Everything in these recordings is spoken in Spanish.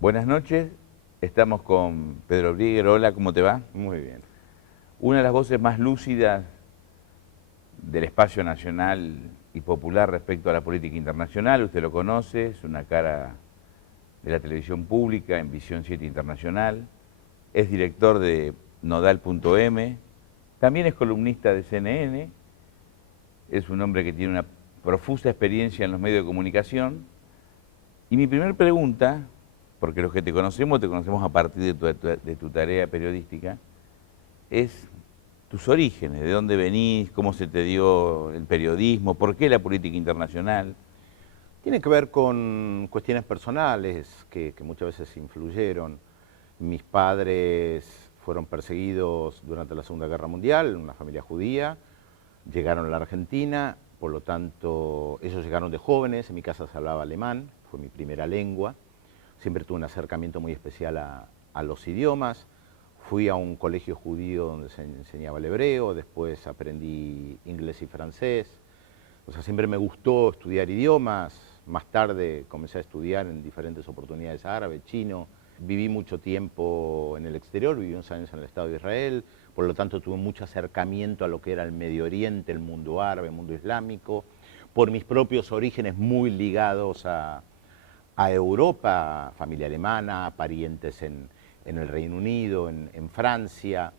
Buenas noches, estamos con Pedro Briguer. Hola, ¿cómo te va? Muy bien. Una de las voces más lúcidas del espacio nacional y popular respecto a la política internacional, usted lo conoce, es una cara de la televisión pública en Visión 7 Internacional, es director de Nodal.m, también es columnista de CNN, es un hombre que tiene una profusa experiencia en los medios de comunicación. Y mi primera pregunta, porque los que te conocemos a partir de tu tarea periodística, es tus orígenes, de dónde venís, cómo se te dio el periodismo, por qué la política internacional. Tiene que ver con cuestiones personales que muchas veces influyeron. Mis padres fueron perseguidos durante la Segunda Guerra Mundial, una familia judía, llegaron a la Argentina, por lo tanto ellos llegaron de jóvenes, en mi casa se hablaba alemán, fue mi primera lengua, siempre tuve un acercamiento muy especial a los idiomas. Fui a un colegio judío donde se enseñaba el hebreo, después aprendí inglés y francés. O sea, siempre me gustó estudiar idiomas. Más tarde comencé a estudiar en diferentes oportunidades árabe, chino. Viví mucho tiempo en el exterior, viví 11 años en el Estado de Israel, por lo tanto tuve mucho acercamiento a lo que era el Medio Oriente, el mundo árabe, el mundo islámico, por mis propios orígenes muy ligados a Europa, familia alemana, parientes en el Reino Unido, en Francia.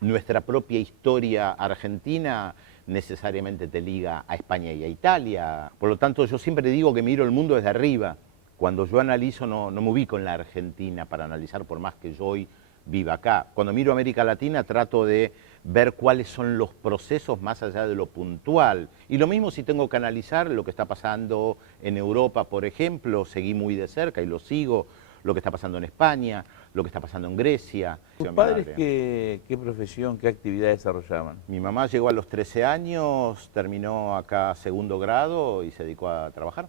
Nuestra propia historia argentina necesariamente te liga a España y a Italia. Por lo tanto, yo siempre digo que miro el mundo desde arriba. Cuando yo analizo no me ubico en la Argentina para analizar, por más que yo hoy viva acá. Cuando miro América Latina trato de ver cuáles son los procesos más allá de lo puntual. Y lo mismo si tengo que analizar lo que está pasando en Europa, por ejemplo, seguí muy de cerca y lo sigo, lo que está pasando en España, lo que está pasando en Grecia. ¿Tus padres qué profesión, qué actividad desarrollaban? Mi mamá llegó a los 13 años, terminó acá segundo grado y se dedicó a trabajar.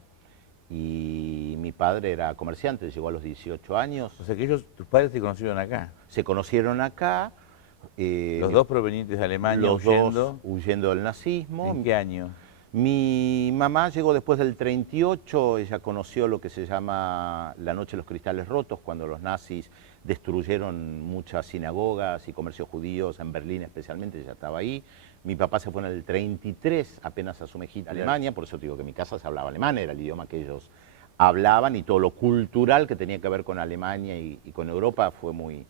Y mi padre era comerciante, llegó a los 18 años. O sea que tus padres te conocieron acá. Se conocieron acá. Los dos provenientes de Alemania, los dos huyendo del nazismo. ¿En qué año? Mi mamá llegó después del 38, ella conoció lo que se llama la Noche de los Cristales Rotos, cuando los nazis destruyeron muchas sinagogas y comercios judíos en Berlín especialmente, ella estaba ahí. Mi papá se fue en el 33, apenas asume Alemania, por eso digo que en mi casa se hablaba alemán, era el idioma que ellos hablaban y todo lo cultural que tenía que ver con Alemania y con Europa fue muy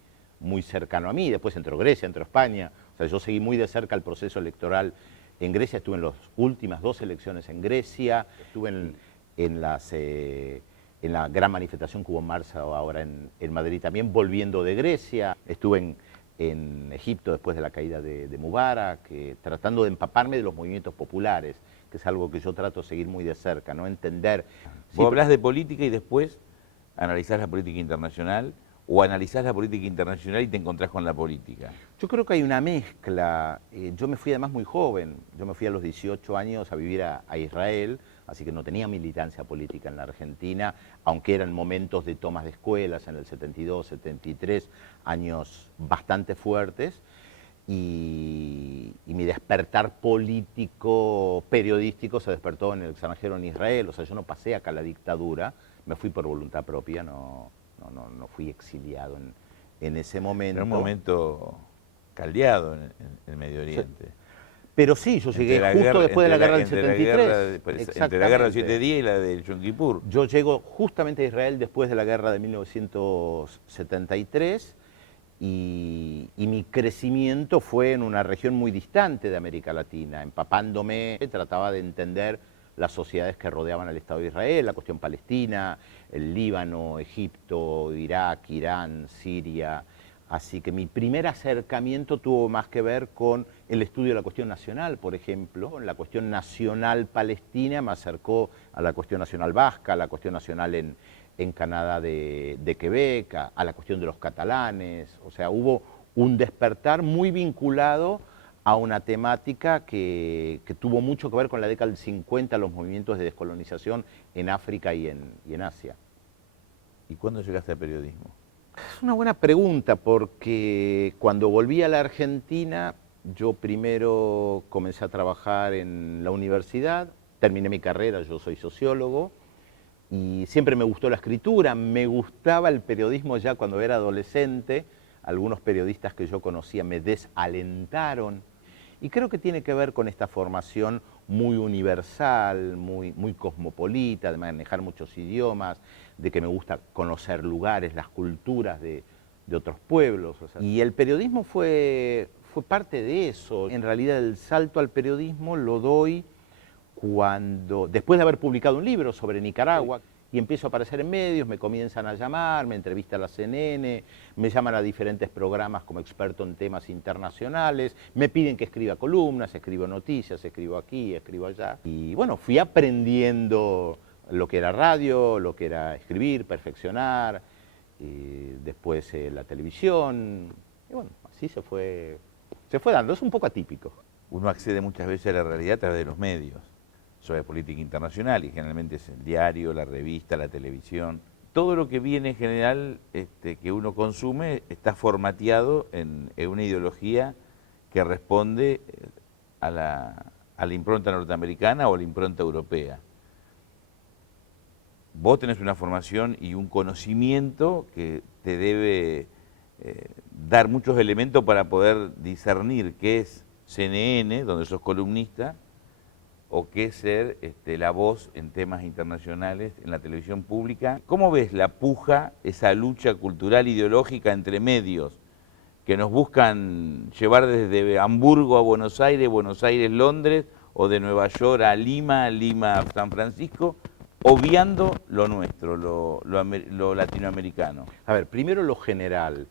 cercano a mí. Después entró Grecia, entró España, o sea, yo seguí muy de cerca el proceso electoral en Grecia, estuve en las últimas 2 elecciones en Grecia, estuve en la gran manifestación que hubo en marzo ahora en Madrid también, volviendo de Grecia, estuve en Egipto después de la caída de Mubarak, tratando de empaparme de los movimientos populares, que es algo que yo trato de seguir muy de cerca, ¿no? Entender. Vos hablás de política y después analizás la política internacional, o analizás la política internacional y te encontrás con la política. Yo creo que hay una mezcla. Yo me fui además muy joven, yo me fui a los 18 años a vivir a Israel, así que no tenía militancia política en la Argentina, aunque eran momentos de tomas de escuelas en el 72, 73, años bastante fuertes. Y mi despertar político, periodístico, se despertó en el extranjero, en Israel. O sea, yo no pasé acá la dictadura, me fui por voluntad propia, no fui exiliado en ese momento. Era un momento caldeado en el Medio Oriente. Pero sí, yo llegué justo después de la guerra del 73. Entre la guerra de los 7 días y la del Yom Kippur. Yo llego justamente a Israel después de la guerra de 1973 y mi crecimiento fue en una región muy distante de América Latina, empapándome, trataba de entender las sociedades que rodeaban al Estado de Israel, la cuestión palestina, el Líbano, Egipto, Irak, Irán, Siria. Así que mi primer acercamiento tuvo más que ver con el estudio de la cuestión nacional, por ejemplo. La cuestión nacional palestina me acercó a la cuestión nacional vasca, a la cuestión nacional en Canadá de Quebec, a la cuestión de los catalanes. O sea, hubo un despertar muy vinculado a una temática que tuvo mucho que ver con la década del 50, los movimientos de descolonización en África y en Asia. ¿Y cuándo llegaste al periodismo? Es una buena pregunta porque cuando volví a la Argentina, yo primero comencé a trabajar en la universidad, terminé mi carrera, yo soy sociólogo, y siempre me gustó la escritura, me gustaba el periodismo ya cuando era adolescente. Algunos periodistas que yo conocía me desalentaron y creo que tiene que ver con esta formación muy universal, muy cosmopolita, de manejar muchos idiomas, de que me gusta conocer lugares, las culturas de otros pueblos. O sea, y el periodismo fue parte de eso. En realidad el salto al periodismo lo doy después de haber publicado un libro sobre Nicaragua, y empiezo a aparecer en medios, me comienzan a llamar, me entrevista a la CNN, me llaman a diferentes programas como experto en temas internacionales, me piden que escriba columnas, escribo noticias, escribo aquí, escribo allá. Y bueno, fui aprendiendo lo que era radio, lo que era escribir, perfeccionar, y después la televisión, y bueno, así se fue dando, es un poco atípico. Uno accede muchas veces a la realidad a través de los medios sobre política internacional, y generalmente es el diario, la revista, la televisión. Todo lo que viene en general que uno consume está formateado en una ideología que responde a la impronta norteamericana o a la impronta europea. Vos tenés una formación y un conocimiento que te debe dar muchos elementos para poder discernir qué es CNN, donde sos columnista, o qué es ser la voz en temas internacionales en la televisión pública. ¿Cómo ves la puja, esa lucha cultural ideológica entre medios que nos buscan llevar desde Hamburgo a Buenos Aires, Londres, o de Nueva York a Lima, Lima a San Francisco, obviando lo nuestro, lo latinoamericano? A ver, primero lo general.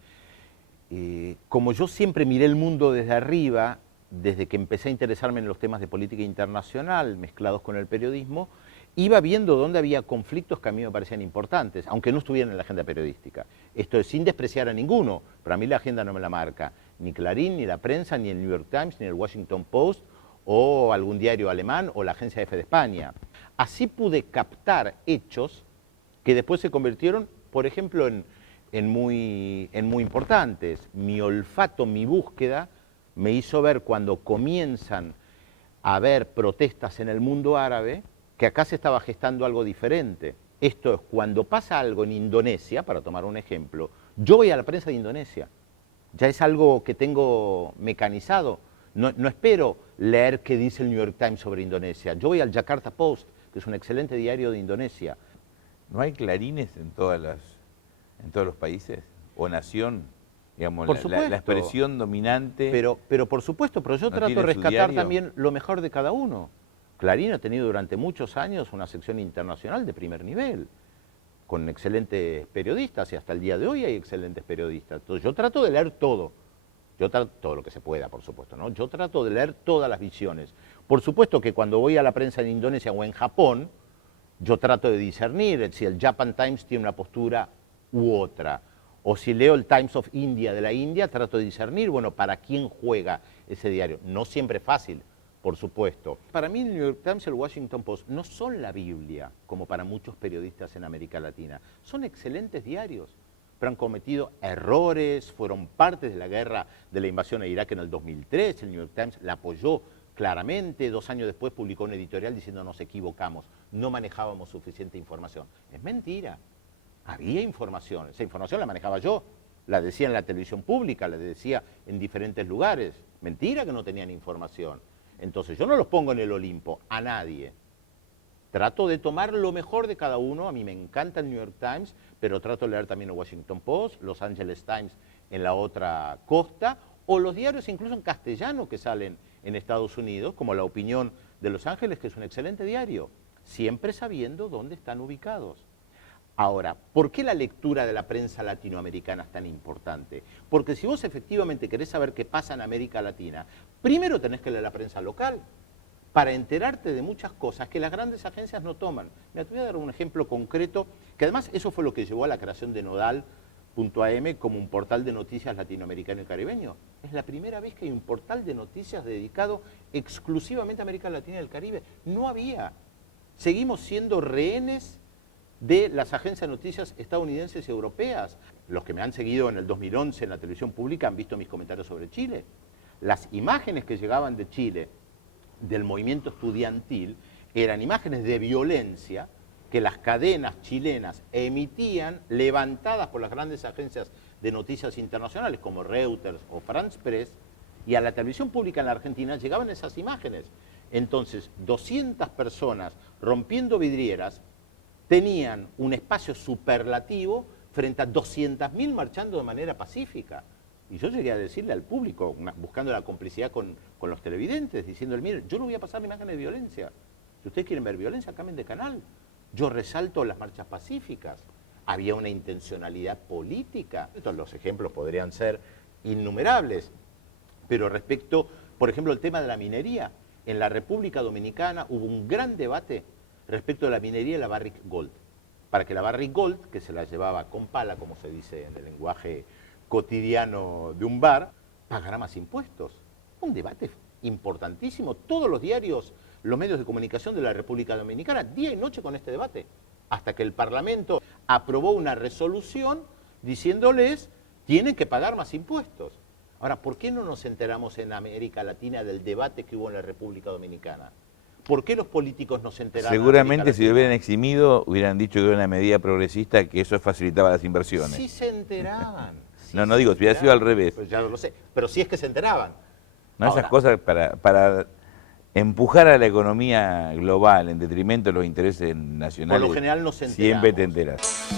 Como yo siempre miré el mundo desde arriba, desde que empecé a interesarme en los temas de política internacional mezclados con el periodismo, iba viendo dónde había conflictos que a mí me parecían importantes, aunque no estuvieran en la agenda periodística. Esto es sin despreciar a ninguno, pero a mí la agenda no me la marca ni Clarín, ni la prensa, ni el New York Times, ni el Washington Post, o algún diario alemán, o la agencia EFE de España. Así pude captar hechos que después se convirtieron, por ejemplo, en muy importantes. Mi olfato, mi búsqueda, me hizo ver cuando comienzan a haber protestas en el mundo árabe, que acá se estaba gestando algo diferente. Esto es, cuando pasa algo en Indonesia, para tomar un ejemplo, yo voy a la prensa de Indonesia. Ya es algo que tengo mecanizado. No espero leer qué dice el New York Times sobre Indonesia. Yo voy al Jakarta Post, que es un excelente diario de Indonesia. ¿No hay clarines en todos los países? ¿O nación? Digamos, por supuesto, la expresión dominante. Pero por supuesto, pero yo trato de rescatar también lo mejor de cada uno. Clarín ha tenido durante muchos años una sección internacional de primer nivel, con excelentes periodistas, y hasta el día de hoy hay excelentes periodistas. Entonces yo trato de leer todo. Yo trato todo lo que se pueda, por supuesto, ¿no? Yo trato de leer todas las visiones. Por supuesto que cuando voy a la prensa en Indonesia o en Japón, yo trato de discernir si el Japan Times tiene una postura u otra. O si leo el Times of India de la India, trato de discernir, bueno, para quién juega ese diario. No siempre es fácil, por supuesto. Para mí el New York Times y el Washington Post no son la Biblia, como para muchos periodistas en América Latina. Son excelentes diarios, pero han cometido errores, fueron parte de la guerra de la invasión a Irak en el 2003. El New York Times la apoyó claramente. 2 años después publicó un editorial diciendo nos equivocamos, no manejábamos suficiente información. Es mentira. Había información, esa información la manejaba yo, la decía en la televisión pública, la decía en diferentes lugares. Mentira que no tenían información. Entonces yo no los pongo en el Olimpo, a nadie. Trato de tomar lo mejor de cada uno. A mí me encanta el New York Times, pero trato de leer también el Washington Post, Los Angeles Times en la otra costa, o los diarios incluso en castellano que salen en Estados Unidos, como La Opinión de Los Ángeles, que es un excelente diario, siempre sabiendo dónde están ubicados. Ahora, ¿por qué la lectura de la prensa latinoamericana es tan importante? Porque si vos efectivamente querés saber qué pasa en América Latina, primero tenés que leer la prensa local para enterarte de muchas cosas que las grandes agencias no toman. Mira, te voy a dar un ejemplo concreto, que además eso fue lo que llevó a la creación de Nodal.am como un portal de noticias latinoamericano y caribeño. Es la primera vez que hay un portal de noticias dedicado exclusivamente a América Latina y el Caribe. No había. Seguimos siendo rehenes de las agencias de noticias estadounidenses y europeas. Los que me han seguido en el 2011 en la televisión pública han visto mis comentarios sobre Chile. Las imágenes que llegaban de Chile, del movimiento estudiantil, eran imágenes de violencia que las cadenas chilenas emitían, levantadas por las grandes agencias de noticias internacionales como Reuters o France Press, y a la televisión pública en la Argentina llegaban esas imágenes. Entonces, 200 personas rompiendo vidrieras tenían un espacio superlativo frente a 200.000 marchando de manera pacífica. Y yo llegué a decirle al público, buscando la complicidad con los televidentes, diciéndole, miren, yo no voy a pasar imágenes de violencia. Si ustedes quieren ver violencia, cambien de canal. Yo resalto las marchas pacíficas. Había una intencionalidad política. Entonces, los ejemplos podrían ser innumerables. Pero respecto, por ejemplo, el tema de la minería, en la República Dominicana hubo un gran debate respecto de la minería y la Barrick Gold. Para que la Barrick Gold, que se la llevaba con pala, como se dice en el lenguaje cotidiano de un bar, pagara más impuestos. Un debate importantísimo. Todos los diarios, los medios de comunicación de la República Dominicana, día y noche con este debate, hasta que el Parlamento aprobó una resolución diciéndoles tienen que pagar más impuestos. Ahora, ¿por qué no nos enteramos en América Latina del debate que hubo en la República Dominicana? ¿Por qué los políticos no se enteraron? Seguramente si lo hubieran eximido, hubieran dicho que era una medida progresista, que eso facilitaba las inversiones. Sí se enteraban. Sí no digo, si hubiera sido al revés. Pues ya lo sé, pero sí es que se enteraban. No, Ahora, esas cosas para empujar a la economía global en detrimento de los intereses nacionales, por lo general no se enteramos. siempre te enteras.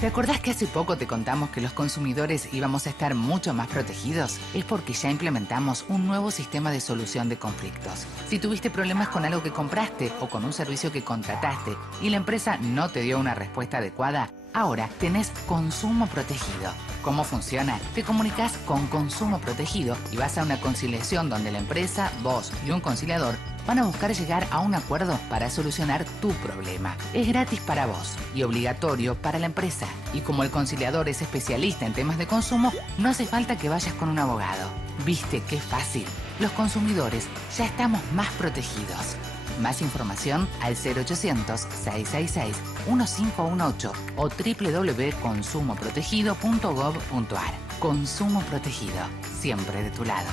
¿Te acordás que hace poco te contamos que los consumidores íbamos a estar mucho más protegidos? Es porque ya implementamos un nuevo sistema de solución de conflictos. Si tuviste problemas con algo que compraste o con un servicio que contrataste y la empresa no te dio una respuesta adecuada, ahora tenés Consumo Protegido. ¿Cómo funciona? Te comunicas con Consumo Protegido y vas a una conciliación donde la empresa, vos y un conciliador van a buscar llegar a un acuerdo para solucionar tu problema. Es gratis para vos y obligatorio para la empresa. Y como el conciliador es especialista en temas de consumo, no hace falta que vayas con un abogado. ¿Viste qué fácil? Los consumidores ya estamos más protegidos. Más información al 0800-666-1518 o www.consumoprotegido.gov.ar. Consumo Protegido, siempre de tu lado.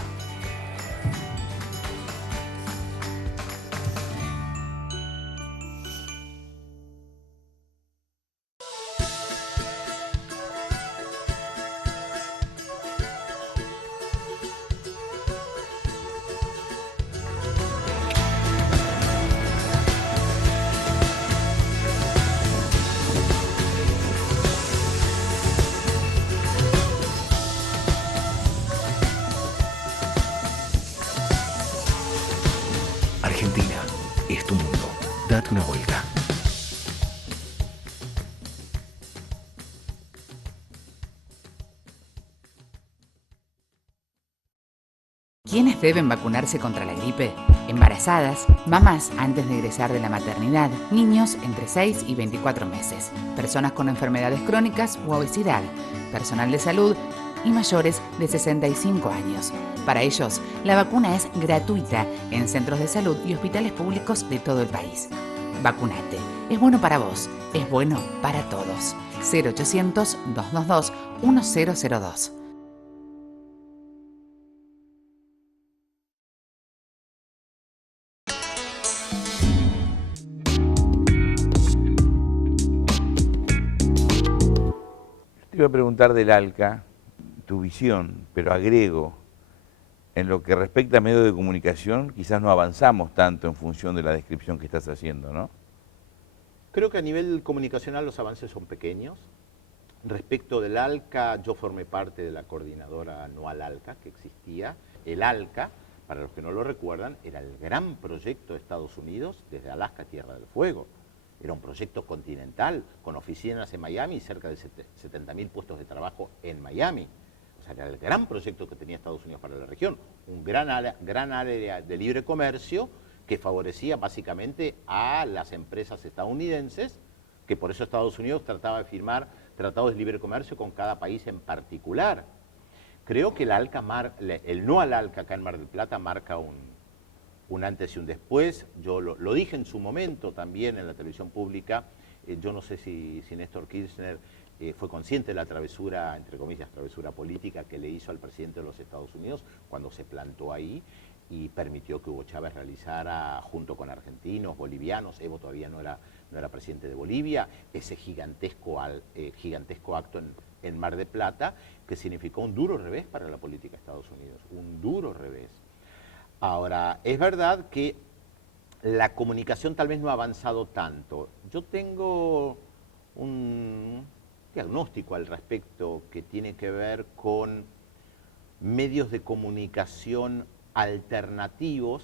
Argentina es tu mundo. Date una vuelta. ¿Quiénes deben vacunarse contra la gripe? Embarazadas, mamás antes de egresar de la maternidad, niños entre 6 y 24 meses, personas con enfermedades crónicas u obesidad, personal de salud y mayores de 65 años. Para ellos, la vacuna es gratuita en centros de salud y hospitales públicos de todo el país. Vacunate. Es bueno para vos. Es bueno para todos. 0800-222-1002. Te iba a preguntar del ALCA, tu visión, pero agrego, en lo que respecta a medios de comunicación, quizás no avanzamos tanto en función de la descripción que estás haciendo, ¿no? Creo que a nivel comunicacional los avances son pequeños. Respecto del ALCA, yo formé parte de la coordinadora anual ALCA que existía. El ALCA, para los que no lo recuerdan, era el gran proyecto de Estados Unidos desde Alaska a Tierra del Fuego. Era un proyecto continental, con oficinas en Miami y cerca de 70.000 puestos de trabajo en Miami. O sea, era el gran proyecto que tenía Estados Unidos para la región. Un gran área de libre comercio que favorecía básicamente a las empresas estadounidenses, que por eso Estados Unidos trataba de firmar tratados de libre comercio con cada país en particular. Creo que el no al ALCA acá en Mar del Plata marca un antes y un después. Yo lo dije en su momento también en la televisión pública. Yo no sé si Néstor Kirchner fue consciente de la travesura, entre comillas, travesura política que le hizo al presidente de los Estados Unidos cuando se plantó ahí. y permitió que Hugo Chávez realizara, junto con argentinos, bolivianos, Evo todavía no era presidente de Bolivia, ese gigantesco acto en Mar del Plata, que significó un duro revés para la política de Estados Unidos, un duro revés. Ahora, es verdad que la comunicación tal vez no ha avanzado tanto. Yo tengo un diagnóstico al respecto que tiene que ver con medios de comunicación alternativos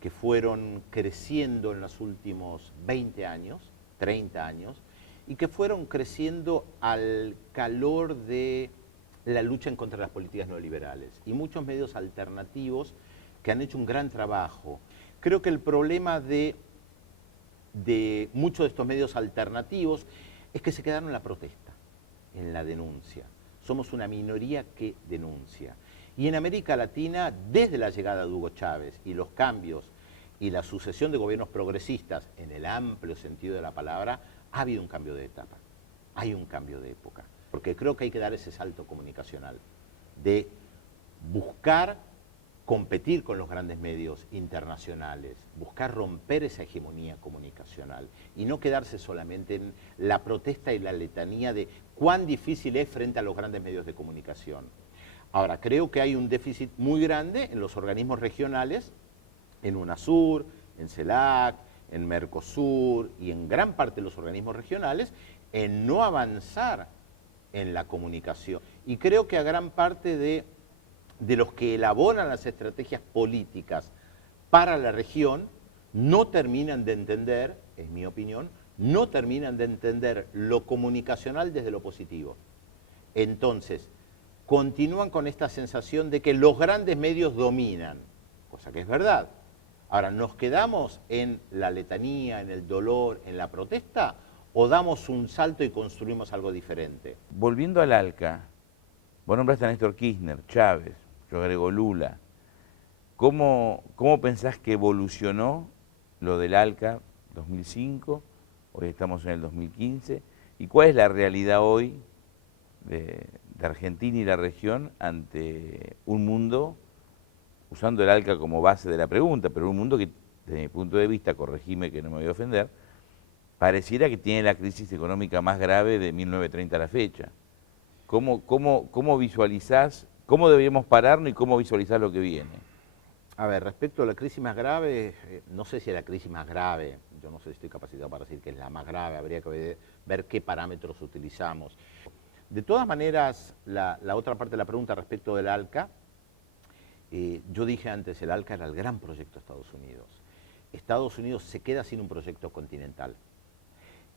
que fueron creciendo en los últimos 20 años, 30 años, y que fueron creciendo al calor de la lucha en contra de las políticas neoliberales. Y muchos medios alternativos que han hecho un gran trabajo. Creo que el problema de muchos de estos medios alternativos es que se quedaron en la protesta, en la denuncia. Somos una minoría que denuncia. Y en América Latina, desde la llegada de Hugo Chávez y los cambios y la sucesión de gobiernos progresistas, en el amplio sentido de la palabra, ha habido un cambio de etapa, hay un cambio de época. Porque creo que hay que dar ese salto comunicacional, de buscar competir con los grandes medios internacionales, buscar romper esa hegemonía comunicacional y no quedarse solamente en la protesta y la letanía de cuán difícil es frente a los grandes medios de comunicación. Ahora, creo que hay un déficit muy grande en los organismos regionales, en UNASUR, en CELAC, en Mercosur y en gran parte de los organismos regionales, en no avanzar en la comunicación. Y creo que a gran parte de los que elaboran las estrategias políticas para la región no terminan de entender, es mi opinión, no terminan de entender lo comunicacional desde lo positivo. Entonces, continúan con esta sensación de que los grandes medios dominan, cosa que es verdad. Ahora, ¿nos quedamos en la letanía, en el dolor, en la protesta, o damos un salto y construimos algo diferente? Volviendo al ALCA, vos nombraste a Néstor Kirchner, Chávez, yo agrego Lula. ¿Cómo pensás que evolucionó lo del ALCA 2005? Hoy estamos en el 2015. ¿Y cuál es la realidad hoy de Argentina y la región ante un mundo, usando el ALCA como base de la pregunta, pero un mundo que, desde mi punto de vista, corregime que no me voy a ofender, pareciera que tiene la crisis económica más grave de 1930 a la fecha? ¿Cómo visualizás, cómo deberíamos pararnos y cómo visualizar lo que viene? A ver, respecto a la crisis más grave, no sé si es la crisis más grave, yo no sé si estoy capacitado para decir que es la más grave, habría que ver qué parámetros utilizamos. De todas maneras, la otra parte de la pregunta respecto del ALCA, yo dije antes, el ALCA era el gran proyecto de Estados Unidos. Estados Unidos se queda sin un proyecto continental.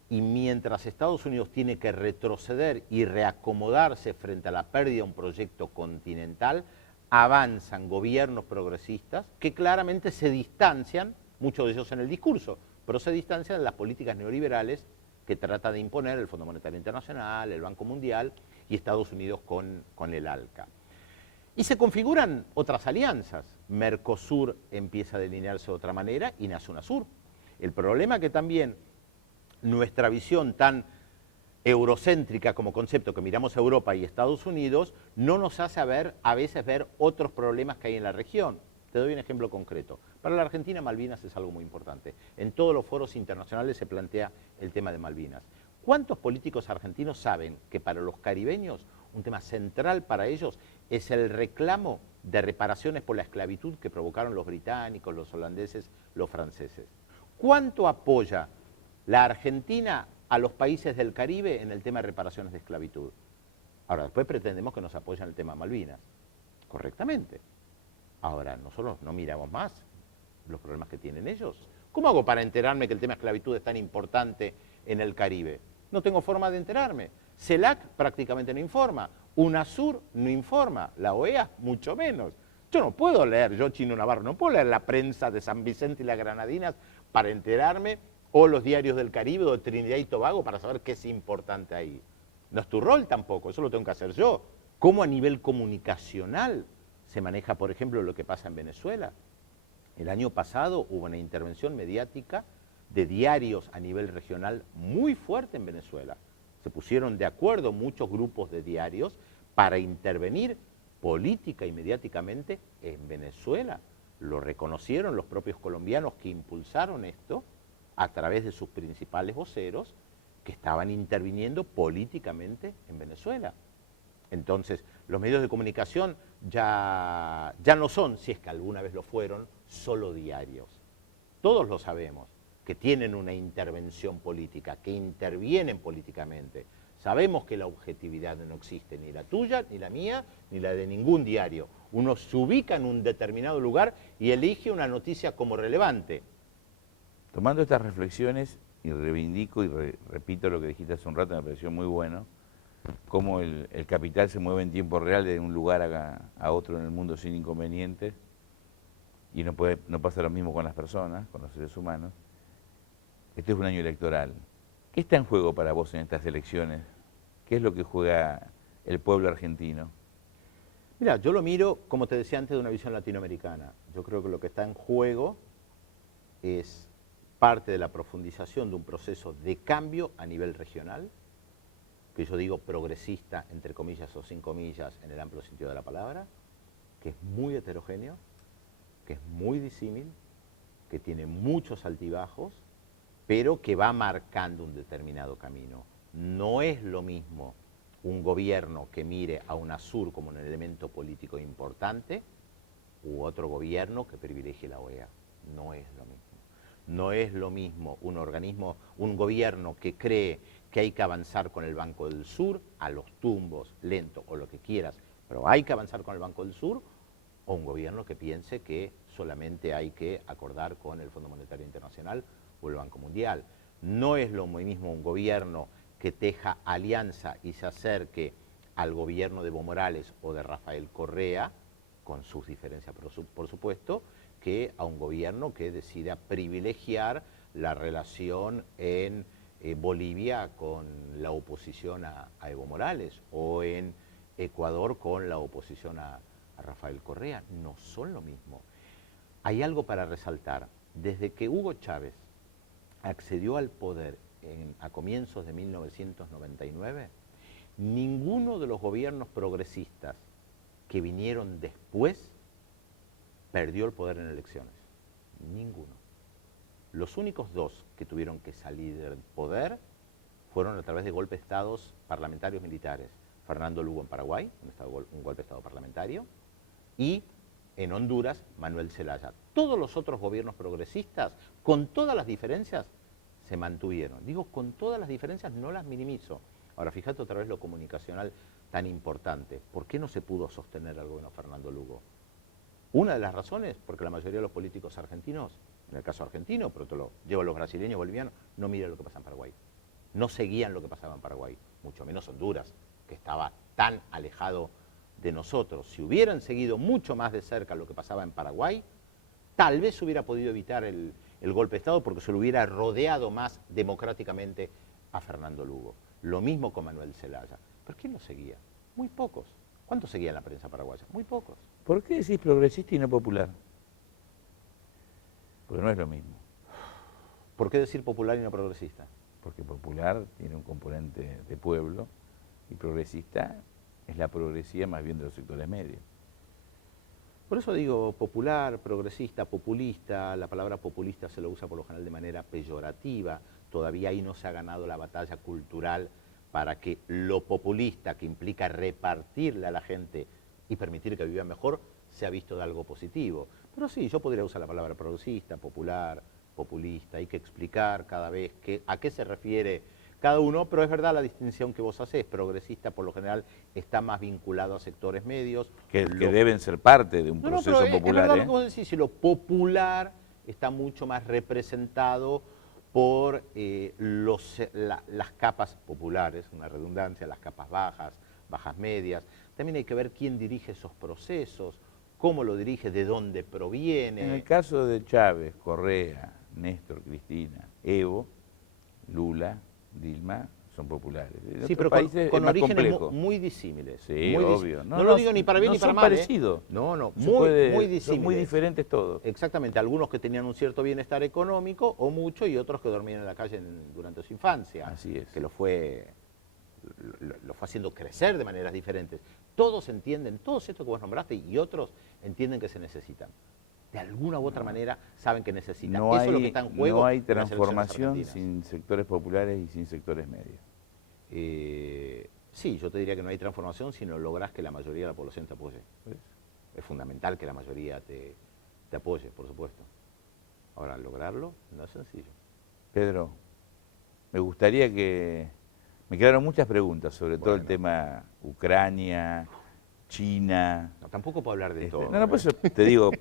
Y mientras Estados Unidos tiene que retroceder y reacomodarse frente a la pérdida de un proyecto continental, avanzan gobiernos progresistas que claramente se distancian, muchos de ellos en el discurso, pero se distancian de las políticas neoliberales que trata de imponer el Fondo Monetario Internacional, el Banco Mundial y Estados Unidos con el ALCA. Y se configuran otras alianzas. Mercosur empieza a delinearse de otra manera y nace UNASUR. El problema que también nuestra visión tan eurocéntrica como concepto que miramos a Europa y Estados Unidos no nos hace a veces ver otros problemas que hay en la región. Te doy un ejemplo concreto. Para la Argentina, Malvinas es algo muy importante. En todos los foros internacionales se plantea el tema de Malvinas. ¿Cuántos políticos argentinos saben que para los caribeños un tema central para ellos es el reclamo de reparaciones por la esclavitud que provocaron los británicos, los holandeses, los franceses? ¿Cuánto apoya la Argentina a los países del Caribe en el tema de reparaciones de esclavitud? Ahora, después pretendemos que nos apoyen en el tema Malvinas, correctamente. Ahora, nosotros no miramos más los problemas que tienen ellos. ¿Cómo hago para enterarme que el tema esclavitud es tan importante en el Caribe? No tengo forma de enterarme. CELAC prácticamente no informa, UNASUR no informa, la OEA mucho menos. Yo no puedo leer, yo Chino Navarro, no puedo leer la prensa de San Vicente y las Granadinas para enterarme, o los diarios del Caribe o de Trinidad y Tobago para saber qué es importante ahí. No es tu rol tampoco, eso lo tengo que hacer yo. ¿Cómo a nivel comunicacional se maneja, por ejemplo, lo que pasa en Venezuela? El año pasado hubo una intervención mediática de diarios a nivel regional muy fuerte en Venezuela. Se pusieron de acuerdo muchos grupos de diarios para intervenir política y mediáticamente en Venezuela. Lo reconocieron los propios colombianos que impulsaron esto a través de sus principales voceros que estaban interviniendo políticamente en Venezuela. Entonces, los medios de comunicación ya no son, si es que alguna vez lo fueron, solo diarios. Todos lo sabemos, que tienen una intervención política, que intervienen políticamente. Sabemos que la objetividad no existe, ni la tuya, ni la mía, ni la de ningún diario. Uno se ubica en un determinado lugar y elige una noticia como relevante. Tomando estas reflexiones, y reivindico y repito lo que dijiste hace un rato, me pareció muy bueno, cómo el capital se mueve en tiempo real de un lugar a otro en el mundo sin inconvenientes, y no pasa lo mismo con las personas, con los seres humanos. Este es un año electoral. ¿Qué está en juego para vos en estas elecciones? ¿Qué es lo que juega el pueblo argentino? Mira, yo lo miro, como te decía antes, de una visión latinoamericana. Yo creo que lo que está en juego es parte de la profundización de un proceso de cambio a nivel regional, que yo digo progresista, entre comillas o sin comillas, en el amplio sentido de la palabra, que es muy heterogéneo, que es muy disímil, que tiene muchos altibajos, pero que va marcando un determinado camino. No es lo mismo un gobierno que mire a UNASUR como un elemento político importante u otro gobierno que privilegie la OEA. No es lo mismo. No es lo mismo un gobierno que cree que hay que avanzar con el Banco del Sur a los tumbos, lento o lo que quieras, pero hay que avanzar con el Banco del Sur, o un gobierno que piense que solamente hay que acordar con el Fondo Monetario Internacional o el Banco Mundial. No es lo mismo un gobierno que teja alianza y se acerque al gobierno de Evo Morales o de Rafael Correa, con sus diferencias por supuesto, que a un gobierno que decida privilegiar la relación en Bolivia con la oposición a Evo Morales o en Ecuador con la oposición a Rafael Correa. No son lo mismo. Hay algo para resaltar. Desde que Hugo Chávez accedió al poder a comienzos de 1999, ninguno de los gobiernos progresistas que vinieron después perdió el poder en elecciones. Ninguno. Los únicos dos que tuvieron que salir del poder fueron a través de golpes de estados parlamentarios militares. Fernando Lugo en Paraguay, un golpe de estado parlamentario, y en Honduras, Manuel Zelaya. Todos los otros gobiernos progresistas, con todas las diferencias, se mantuvieron. Digo, con todas las diferencias, no las minimizo. Ahora, fíjate otra vez lo comunicacional tan importante. ¿Por qué no se pudo sostener al gobierno Fernando Lugo? Una de las razones, porque la mayoría de los políticos argentinos, en el caso argentino, pero te lo llevo a los brasileños, bolivianos, no miran lo que pasa en Paraguay. No seguían lo que pasaba en Paraguay, mucho menos Honduras, que estaba tan alejado de nosotros. Si hubieran seguido mucho más de cerca lo que pasaba en Paraguay, tal vez hubiera podido evitar el golpe de Estado porque se lo hubiera rodeado más democráticamente a Fernando Lugo. Lo mismo con Manuel Zelaya. ¿Pero quién lo seguía? Muy pocos. ¿Cuántos seguían la prensa paraguaya? Muy pocos. ¿Por qué decís progresista y no popular? Porque no es lo mismo. ¿Por qué decir popular y no progresista? Porque popular tiene un componente de pueblo y progresista es la progresía más bien de los sectores medios. Por eso digo popular, progresista, populista. La palabra populista se lo usa por lo general de manera peyorativa. Todavía ahí no se ha ganado la batalla cultural para que lo populista, que implica repartirle a la gente y permitir que viva mejor, sea visto de algo positivo. Pero sí, yo podría usar la palabra progresista, popular, populista. Hay que explicar cada vez a qué se refiere cada uno, pero es verdad la distinción que vos hacés. Progresista, por lo general, está más vinculado a sectores medios. Que deben ser parte de un proceso popular. Es verdad lo que vos decís, si lo popular está mucho más representado por las capas populares, una redundancia, las capas bajas, bajas medias. También hay que ver quién dirige esos procesos, cómo lo dirige, de dónde proviene. En el caso de Chávez, Correa, Néstor, Cristina, Evo, Lula, Dilma, son populares. Sí, pero con orígenes muy disímiles. Sí, muy obvio. No lo digo ni para bien ni para mal. Son parecidos. No, muy disímiles. Son muy diferentes todos. Exactamente, algunos que tenían un cierto bienestar económico o mucho y otros que dormían en la calle durante su infancia. Así es. Que lo fue haciendo crecer de maneras diferentes. Todos entienden, todos estos que vos nombraste y otros entienden que se necesitan. de alguna u otra manera saben que necesitan. No Eso hay, es lo que está en juego. no hay en las elecciones transformación argentinas. sin sectores populares y sin sectores medios. Sí, yo te diría que no hay transformación si no lográs que la mayoría de la población te apoye. Es fundamental que la mayoría te apoye, por supuesto. Ahora, lograrlo no es sencillo. Pedro, me gustaría que... Me quedaron muchas preguntas, sobre todo el Bueno. tema Ucrania, China. No, tampoco puedo hablar de todo. No, por eso te digo,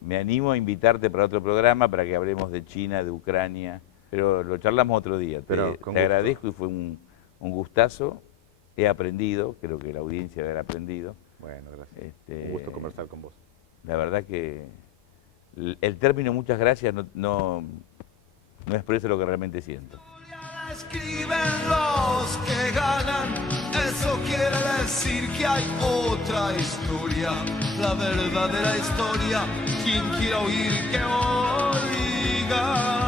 me animo a invitarte para otro programa para que hablemos de China, de Ucrania, pero lo charlamos otro día. Pero Te con gusto. agradezco y fue un gustazo. He aprendido, creo que la audiencia debe haber aprendido. Bueno, gracias. Un gusto conversar con vos. La verdad que el término muchas gracias no expresa lo que realmente siento. Escriben los que ganan, eso quiere decir que hay otra historia, la verdadera historia. Quien quiera oír que oiga.